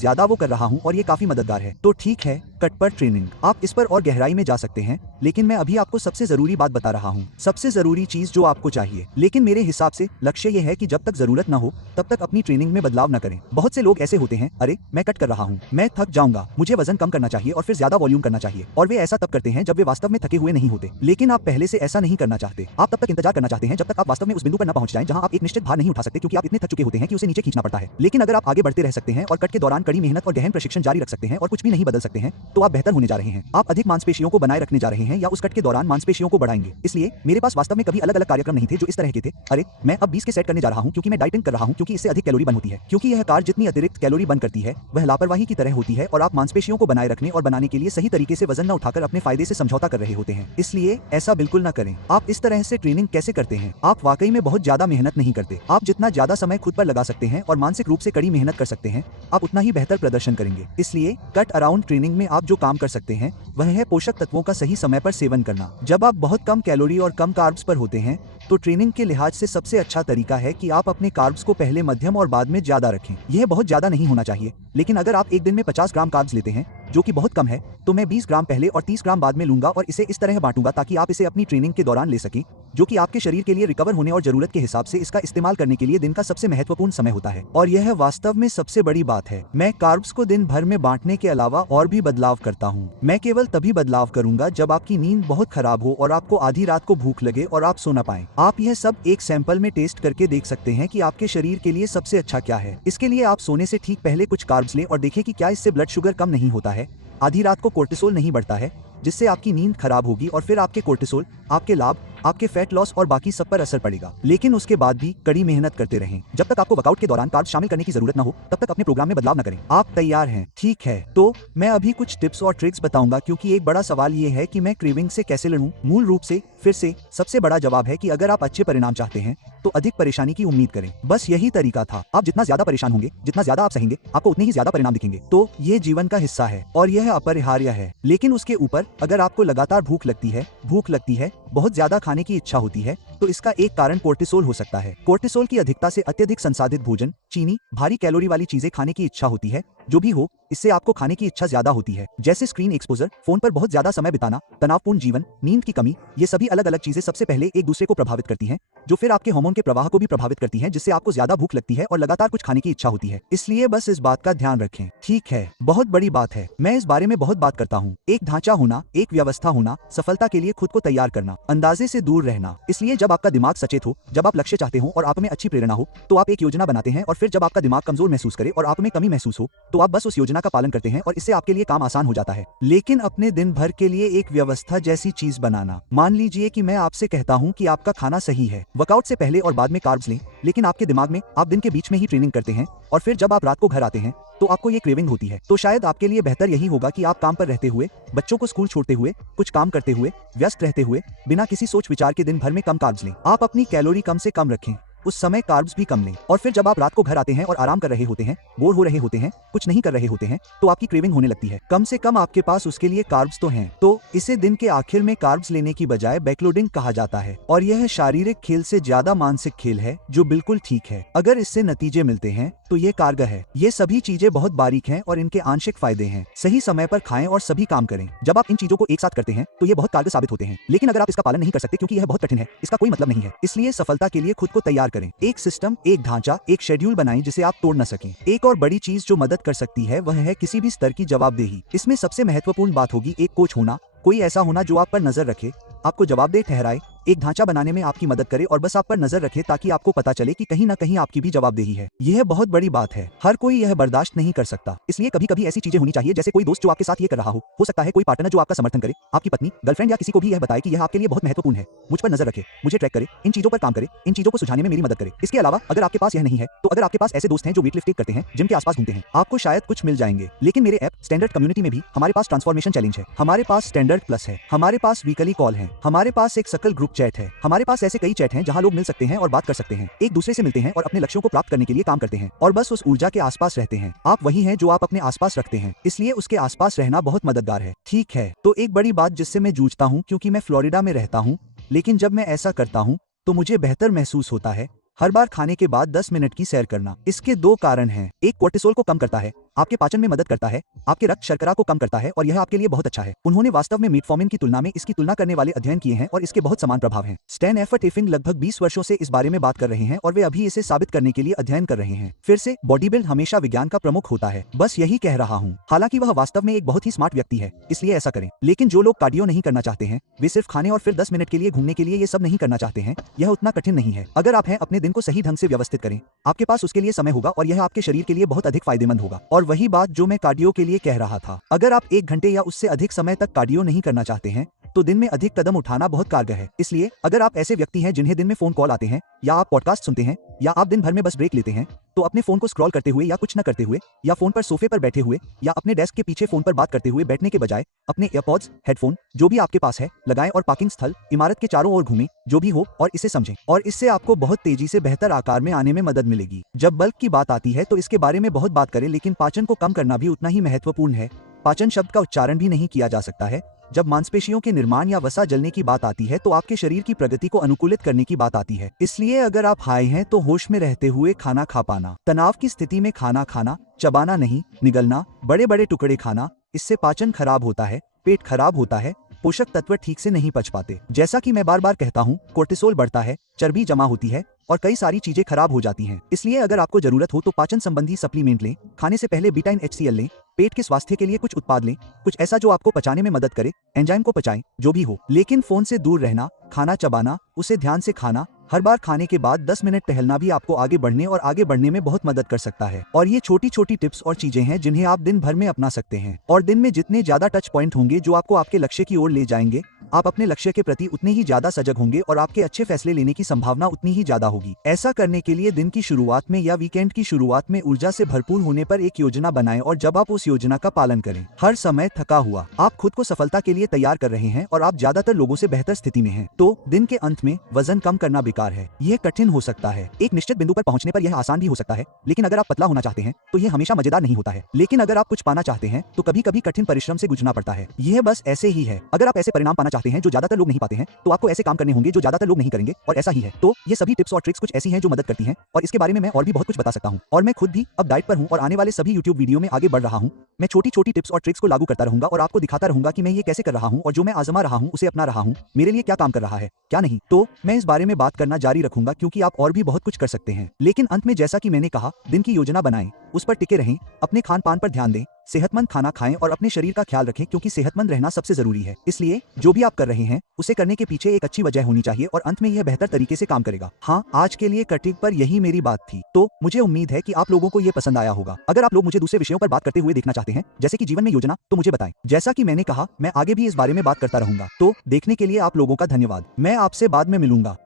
ज्यादा वो कर रहा हूँ और ये काफी मददगार है। तो ठीक है, कट पर ट्रेनिंग, आप इस पर और गहराई में जा सकते हैं, लेकिन मैं अभी आपको सबसे जरूरी बात बता रहा हूँ, सबसे जरूरी चीज जो आपको चाहिए। लेकिन मेरे हिसाब से लक्ष्य यह है कि जब तक जरूरत न हो तब तक अपनी ट्रेनिंग में बदलाव न करें। बहुत से लोग ऐसे होते हैं, अरे मैं कट कर रहा हूँ, मैं थक जाऊंगा, मुझे वजन कम करना चाहिए और फिर ज्यादा वॉल्यूम करना चाहिए, और वे ऐसा तब करते हैं जब वे वास्तव में थके हुए नहीं होते। लेकिन आप पहले से ऐसा नहीं करना चाहते। आप तब तक इंतजार करना चाहते हैं जब तक आप वास्तव में उस बिंदु पर न पहुंच जाएं जहां आप एक निश्चित भार नहीं उठा सकते, क्योंकि आप इतने थक चुके होते हैं कि उसे नीचे खींचना पड़ता है। लेकिन अगर आप आगे बढ़ते रह सकते हैं और कट के दौरान कड़ी मेहनत और गहन प्रशिक्षण जारी रख सकते हैं और कुछ भी नहीं बदल सकते हैं, तो आप बेहतर होने जा रहे हैं। आप अधिक मांसपेशियों को बनाए रखने जा रहे हैं या उस कट के दौरान मांसपेशियों को बढ़ाएंगे। इसलिए मेरे पास वास्तव में कभी अलग अलग कार्यक्रम नहीं थे जो इस तरह के थे, अरे मैं अब 20 के सेट करने जा रहा हूं क्योंकि मैं डाइटिंग कर रहा हूं, क्योंकि इससे अधिक कैलोरी बर्न होती है। क्योंकि यह कार जितनी अतिरिक्त कैलोरी बर्न करती है वह लापरवाही की तरह होती है और आप मांसपेशियों को बनाए रखने और बनाने के लिए सही तरीके से वजन न उठाकर अपने फायदे से समझौता कर रहे होते हैं। इसलिए ऐसा बिल्कुल न करें। आप इस तरह से ट्रेनिंग कैसे करते हैं? आप वाकई में बहुत ज्यादा मेहनत नहीं करते। आप जितना ज्यादा समय खुद पर लगा सकते हैं और मानसिक रूप से कड़ी मेहनत कर सकते हैं, आप उतना ही बेहतर प्रदर्शन करेंगे। इसलिए कट अराउंड ट्रेनिंग में आप जो काम कर सकते हैं वह है पोषक तत्वों का सही समय पर सेवन करना। जब आप बहुत कम कैलोरी और कम कार्ब्स पर होते हैं तो ट्रेनिंग के लिहाज से सबसे अच्छा तरीका है कि आप अपने कार्ब्स को पहले मध्यम और बाद में ज्यादा रखें। यह बहुत ज्यादा नहीं होना चाहिए, लेकिन अगर आप एक दिन में 50 ग्राम कार्ब्स लेते हैं, जो कि बहुत कम है, तो मैं 20 ग्राम पहले और 30 ग्राम बाद में लूंगा और इसे इस तरह बांटूंगा ताकि आप इसे अपनी ट्रेनिंग के दौरान ले सकें, जो कि आपके शरीर के लिए रिकवर होने और जरूरत के हिसाब से इसका इस्तेमाल करने के लिए दिन का सबसे महत्वपूर्ण समय होता है। और यह वास्तव में सबसे बड़ी बात है। मैं कार्ब्स को दिन भर में बांटने के अलावा और भी बदलाव करता हूँ। मैं केवल तभी बदलाव करूंगा जब आपकी नींद बहुत खराब हो और आपको आधी रात को भूख लगे और आप सो न पाएं। आप यह सब एक सैंपल में टेस्ट करके देख सकते हैं कि आपके शरीर के लिए सबसे अच्छा क्या है। इसके लिए आप सोने से ठीक पहले कुछ कार्ब्स लें और देखें कि क्या इससे ब्लड शुगर कम नहीं होता है, आधी रात को कोर्टिसोल नहीं बढ़ता है, जिससे आपकी नींद खराब होगी और फिर आपके कोर्टिसोल, आपके लाभ, आपके फैट लॉस और बाकी सब पर असर पड़ेगा। लेकिन उसके बाद भी कड़ी मेहनत करते रहें। जब तक आपको वर्कआउट के दौरान कार्ब्स शामिल करने की जरूरत न हो तब तक अपने प्रोग्राम में बदलाव न करें। आप तैयार हैं? ठीक है, तो मैं अभी कुछ टिप्स और ट्रिक्स बताऊंगा, क्योंकि एक बड़ा सवाल ये है कि मैं क्रेविंग से कैसे लड़ूं। मूल रूप से फिर से सबसे बड़ा जवाब है कि अगर आप अच्छे परिणाम चाहते हैं तो अधिक परेशानी की उम्मीद करें। बस यही तरीका था। आप जितना ज्यादा परेशान होंगे, जितना ज्यादा आप सहेंगे, आपको उतने ही ज्यादा परिणाम दिखेंगे। तो ये जीवन का हिस्सा है और यह अपरिहार्य है। लेकिन उसके ऊपर अगर आपको लगातार भूख लगती है, बहुत ज्यादा खाने की इच्छा होती है, तो इसका एक कारण कोर्टिसोल हो सकता है। कोर्टिसोल की अधिकता से अत्यधिक संसाधित भोजन, चीनी, भारी कैलोरी वाली चीजें खाने की इच्छा होती है, जो भी हो, इससे आपको खाने की इच्छा ज्यादा होती है। जैसे स्क्रीन एक्सपोजर, फोन पर बहुत ज्यादा समय बिताना, तनावपूर्ण जीवन, नींद की कमी, ये सभी अलग अलग चीजें सबसे पहले एक दूसरे को प्रभावित करती हैं, जो फिर आपके हार्मोन के प्रवाह को भी प्रभावित करती हैं, जिससे आपको ज्यादा भूख लगती है और लगातार कुछ खाने की इच्छा होती है। इसलिए बस इस बात का ध्यान रखें। ठीक है, बहुत बड़ी बात है, मैं इस बारे में बहुत बात करता हूँ। एक ढांचा होना, एक व्यवस्था होना, सफलता के लिए खुद को तैयार करना, अंदाजे से दूर रहना। इसलिए जब आपका दिमाग सचेत हो, जब आप लक्ष्य चाहते हो और आप में अच्छी प्रेरणा हो, तो आप एक योजना बनाते हैं, और फिर जब आपका दिमाग कमजोर महसूस करे और आप में कमी महसूस हो, तो आप बस उस योजना का पालन करते हैं और इससे आपके लिए काम आसान हो जाता है। लेकिन अपने दिन भर के लिए एक व्यवस्था जैसी चीज बनाना। मान लीजिए कि मैं आपसे कहता हूं कि आपका खाना सही है, वर्कआउट से पहले और बाद में कार्ब्स लें, लेकिन आपके दिमाग में आप दिन के बीच में ही ट्रेनिंग करते हैं और फिर जब आप रात को घर आते हैं तो आपको ये क्रेविंग होती है। तो शायद आपके लिए बेहतर यही होगा कि आप काम पर रहते हुए, बच्चों को स्कूल छोड़ते हुए, कुछ काम करते हुए, व्यस्त रहते हुए, बिना किसी सोच विचार के दिन भर में कम कार्ब्स लें। आप अपनी कैलोरी कम से कम रखें, उस समय कार्ब्स भी कम लें, और फिर जब आप रात को घर आते हैं और आराम कर रहे होते हैं, बोर हो रहे होते हैं, कुछ नहीं कर रहे होते हैं, तो आपकी क्रेविंग होने लगती है। कम से कम आपके पास उसके लिए कार्ब्स तो हैं। तो इसे दिन के आखिर में कार्ब्स लेने की बजाय बैकलोडिंग कहा जाता है, और यह शारीरिक खेल से ज्यादा मानसिक खेल है, जो बिल्कुल ठीक है। अगर इससे नतीजे मिलते हैं तो ये कारगर है। ये सभी चीजें बहुत बारीक हैं और इनके आंशिक फायदे हैं। सही समय पर खाएं और सभी काम करें। जब आप इन चीजों को एक साथ करते हैं तो ये बहुत कारगर साबित होते हैं। लेकिन अगर आप इसका पालन नहीं कर सकते क्योंकि यह बहुत कठिन है, इसका कोई मतलब नहीं है। इसलिए सफलता के लिए खुद को तैयार करें। एक सिस्टम, एक ढांचा, एक शेड्यूल बनाएं जिसे आप तोड़ न सकें। एक और बड़ी चीज जो मदद कर सकती है वह है किसी भी स्तर की जवाबदेही। इसमें सबसे महत्वपूर्ण बात होगी एक कोच होना, कोई ऐसा होना जो आप पर नजर रखे, आपको जवाबदेह ठहराए, एक ढांचा बनाने में आपकी मदद करे और बस आप पर नजर रखे ताकि आपको पता चले कि कहीं ना कहीं आपकी भी जवाबदेही है। यह बहुत बड़ी बात है, हर कोई यह बर्दाश्त नहीं कर सकता। इसलिए कभी कभी ऐसी चीजें होनी चाहिए, जैसे कोई दोस्त जो आपके साथ ये कर रहा हो सकता है कोई पार्टनर जो आपका समर्थन करे, आपकी पत्नी, गर्लफ्रेंड या किसी को भी यह बताए कि यह आपके लिए बहुत महत्वपूर्ण है, मुझ पर नजर रखे, मुझे ट्रैक करे, इन चीजों पर काम करे, इन चीजों को सुझाने में मेरी मदद करे। इसके अलावा अगर आपके पास यह नहीं है तो अगर आपके पास ऐसे दोस्त हैं जो वेट लिफ्टिंग करते हैं, जिम के आसपास घूमते हैं, आपको शायद कुछ मिल जाएंगे। लेकिन मेरे ऐप स्टैंडर्ड कम्युनिटी में भी हमारे पास ट्रांसफॉर्मेशन चैलेंज है, हमारे पास स्टैंडर्ड प्लस है, हमारे पास वीकली कॉल है, हमारे पास एक सकल ग्रुप चैट है, हमारे पास ऐसे कई चैट हैं जहां लोग मिल सकते हैं और बात कर सकते हैं, एक दूसरे से मिलते हैं और अपने लक्ष्यों को प्राप्त करने के लिए काम करते हैं और बस उस ऊर्जा के आसपास रहते हैं। आप वही हैं जो आप अपने आसपास रखते हैं, इसलिए उसके आसपास रहना बहुत मददगार है। ठीक है, तो एक बड़ी बात जिससे मैं जूझता हूं क्योंकि मैं फ्लोरिडा में रहता हूं, लेकिन जब मैं ऐसा करता हूं तो मुझे बेहतर महसूस होता है। हर बार खाने के बाद 10 मिनट की सैर करना। इसके दो कारण हैं। एक, कोर्टिसोल को कम करता है, आपके पाचन में मदद करता है, आपके रक्त शर्करा को कम करता है और यह आपके लिए बहुत अच्छा है। उन्होंने वास्तव में मेटफॉर्मिन की तुलना में इसकी तुलना करने वाले अध्ययन किए हैं और इसके बहुत समान प्रभाव हैं। स्टैन एफर्ट एफिंग लगभग 20 वर्षों से इस बारे में बात कर रहे हैं और वे अभी इसे साबित करने के लिए अध्ययन कर रहे हैं। फिर से, बॉडी बिल्ड हमेशा विज्ञान का प्रमुख होता है, बस यही कह रहा हूँ। हालांकि वह वास्तव में एक बहुत ही स्मार्ट व्यक्ति है, इसलिए ऐसा करें। लेकिन जो लोग कार्डियो नहीं करना चाहते हैं, वे सिर्फ खाने और फिर 10 मिनट के लिए घूमने के लिए ये सब नहीं करना चाहते हैं, यह उतना कठिन नहीं है। अगर आप हैं अपने दिन को सही ढंग से व्यवस्थित करें, आपके पास उसके लिए समय होगा और यह आपके शरीर के लिए बहुत अधिक फायदेमंद होगा। और वही बात जो मैं कार्डियो के लिए कह रहा था, अगर आप 1 घंटे या उससे अधिक समय तक कार्डियो नहीं करना चाहते हैं तो दिन में अधिक कदम उठाना बहुत कारगर है। इसलिए अगर आप ऐसे व्यक्ति हैं जिन्हें दिन में फोन कॉल आते हैं, या आप पॉडकास्ट सुनते हैं, या आप दिन भर में बस ब्रेक लेते हैं, तो अपने फोन को स्क्रॉल करते हुए या कुछ न करते हुए, या फोन पर सोफे पर बैठे हुए, या अपने डेस्क के पीछे फोन पर बात करते हुए बैठने के बजाय अपने एयरपॉड्स, हेडफोन, जो भी आपके पास है, लगाएं और पार्किंग स्थल, इमारत के चारों ओर घूमें, जो भी हो, और इसे समझें। और इससे आपको बहुत तेजी से बेहतर आकार में आने में मदद मिलेगी। जब बल्क की बात आती है तो इसके बारे में बहुत बात करें, लेकिन पाचन को कम करना भी उतना ही महत्वपूर्ण है। पाचन शब्द का उच्चारण भी नहीं किया जा सकता है। जब मांसपेशियों के निर्माण या वसा जलने की बात आती है तो आपके शरीर की प्रगति को अनुकूलित करने की बात आती है। इसलिए अगर आप हाई हैं तो होश में रहते हुए खाना खा पाना, तनाव की स्थिति में खाना खाना, चबाना नहीं, निगलना, बड़े बड़े टुकड़े खाना, इससे पाचन खराब होता है, पेट खराब होता है, पोषक तत्व ठीक से नहीं पच पाते। जैसा कि मैं बार बार कहता हूँ, कोर्टिसोल बढ़ता है, चर्बी जमा होती है और कई सारी चीजें खराब हो जाती हैं। इसलिए अगर आपको जरूरत हो तो पाचन संबंधी सप्लीमेंट लें, खाने से पहले बीटा HCl लें, पेट के स्वास्थ्य के लिए कुछ उत्पाद लें, कुछ ऐसा जो आपको पचाने में मदद करे, एंजाइम को पचाएं, जो भी हो। लेकिन फोन से दूर रहना, खाना चबाना, उसे ध्यान से खाना, हर बार खाने के बाद 10 मिनट टहलना भी आपको आगे बढ़ने और आगे बढ़ने में बहुत मदद कर सकता है। और ये छोटी छोटी टिप्स और चीजें हैं जिन्हें आप दिन भर में अपना सकते हैं। और दिन में जितने ज्यादा टच पॉइंट होंगे जो आपको आपके लक्ष्य की ओर ले जाएंगे, आप अपने लक्ष्य के प्रति उतने ही ज्यादा सजग होंगे और आपके अच्छे फैसले लेने की संभावना उतनी ही ज्यादा होगी। ऐसा करने के लिए दिन की शुरुआत में या वीकेंड की शुरुआत में ऊर्जा से भरपूर होने पर एक योजना बनाएं और जब आप उस योजना का पालन करें, हर समय थका हुआ, आप खुद को सफलता के लिए तैयार कर रहे हैं और आप ज्यादातर लोगों से बेहतर स्थिति में हैं। तो दिन के अंत में वजन कम करना बेकार है। यह कठिन हो सकता है। एक निश्चित बिंदु पर पहुंचने पर यह आसान भी हो सकता है, लेकिन अगर आप पतला होना चाहते हैं तो यह हमेशा मजेदार नहीं होता है। लेकिन अगर आप कुछ पाना चाहते हैं तो कभी कभी कठिन परिश्रम से गुजरना पड़ता है। यह बस ऐसे ही है। अगर आप ऐसे परिणाम पाना चाहते हैं जो ज्यादातर लोग नहीं पाते हैं, तो आपको ऐसे काम करने होंगे जो ज्यादातर लोग नहीं करेंगे, और ऐसा ही है। तो ये सभी टिप्स और ट्रिक्स कुछ ऐसी हैं जो मदद करती हैं, और इसके बारे में मैं और भी बहुत कुछ बता सकता हूँ। और मैं खुद भी अब डाइट पर हूँ और आने वाले सभी यूट्यूब वीडियो में आगे बढ़ रहा हूँ। मैं छोटी छोटी टिप्स और ट्रिक्स को लागू करता रहूंगा और आपको दिखाता रहूंगा कि मैं ये कैसे कर रहा हूँ, और जो मैं आजमा रहा हूँ उसे अपना रहा हूँ, मेरे लिए क्या काम कर रहा है क्या नहीं। तो मैं इस बारे में बात करना जारी रखूंगा, क्योंकि आप और भी बहुत कुछ कर सकते हैं। लेकिन अंत में जैसा कि मैंने कहा, दिन की योजना बनाएं, उस पर टिके रहें, अपने खान पान पर ध्यान दें, सेहतमंद खाना खाएं और अपने शरीर का ख्याल रखें, क्योंकि सेहतमंद रहना सबसे जरूरी है। इसलिए जो भी आप कर रहे हैं उसे करने के पीछे एक अच्छी वजह होनी चाहिए, और अंत में यह बेहतर तरीके से काम करेगा। हाँ, आज के लिए कटिंग पर यही मेरी बात थी। तो मुझे उम्मीद है कि आप लोगों को यह पसंद आया होगा। अगर आप लोग मुझे दूसरे विषयों पर बात करते हुए देखना चाहते हैं, जैसे कि जीवन में योजना, तो मुझे बताएं। जैसा कि मैंने कहा, मैं आगे भी इस बारे में बात करता रहूंगा। तो देखने के लिए आप लोगों का धन्यवाद। मैं आपसे बाद में मिलूंगा।